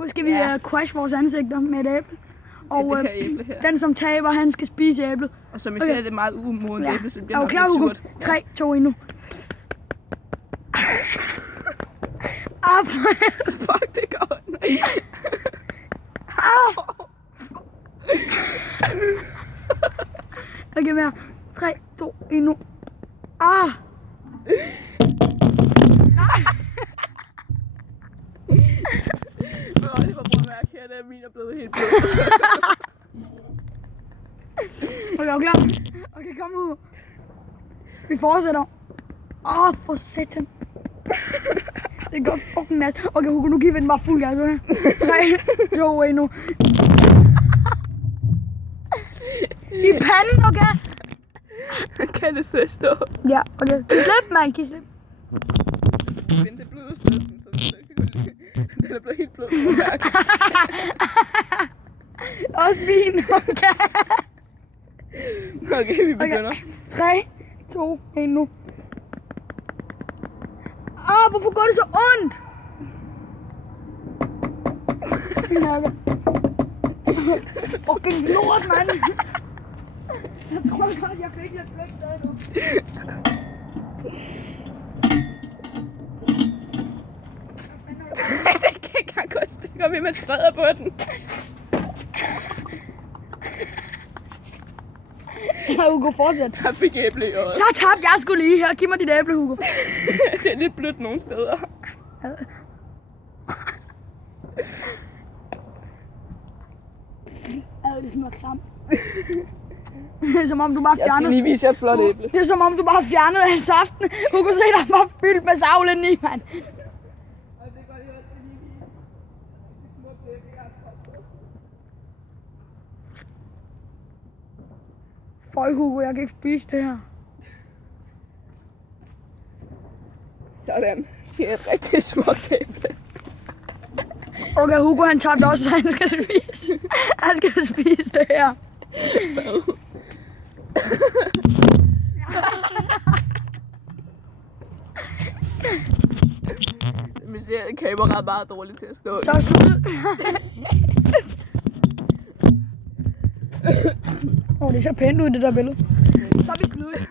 Nu skal vi crash vores ansigter med et æble. Og det her æble her. den som taber, han skal spise æblet. Og som I ser, det er meget umodent æble, så det bliver er du nok klar, lidt Hugo? surt. 3, 2, 1 nu. Fuck, det går ondt. Okay, mere. 3, 2, 1 nu. Det var bare mærke her, da min er blevet helt blød. Okay, er du klar? Okay, kom Hugo. Vi fortsætter. For satan. Det går fucking nat. Okay, Hugo, nu giver vi den bare fuld gas. 3, 2, 1 nu. I panden, okay? Kan det så stå? Ja, okay. Giv slip, mand. Giv slip. Men det bløde sted, så den er blevet helt blød på mærke. Også min, okay? Okay, vi begynder. 3, 2, 1 nu. Hvorfor går det så ondt? Okay. Fucking lort, mand. Jeg tror godt, jeg fik lidt blæk stadig nu. Det kan ikke engang gå i stykker, hvis man træder på den. Ja, Hugo, fortsæt. Jeg fik æble i øjet. Så tabte jeg sgu lige her. Giv mig dit æble, Hugo. Det er lidt blødt nogle steder. Det smager klamt. Det er som om du bare Jeg skal fjernede... lige vise jer et flot æble. Det er som om du bare fjernede al saften. Hugo, se der er bare fyldt med savlen i, mand. Føj, Hugo, jeg kan ikke spise det her. Sådan. Det er et rigtig smukt æble. Okay, Hugo han tabte også, så han skal spise. Han skal spise det her. Men ser, at kameraet er meget dårligt til at stå. Så slut. Det ser pænt ud, det der billede. Så er vi slut.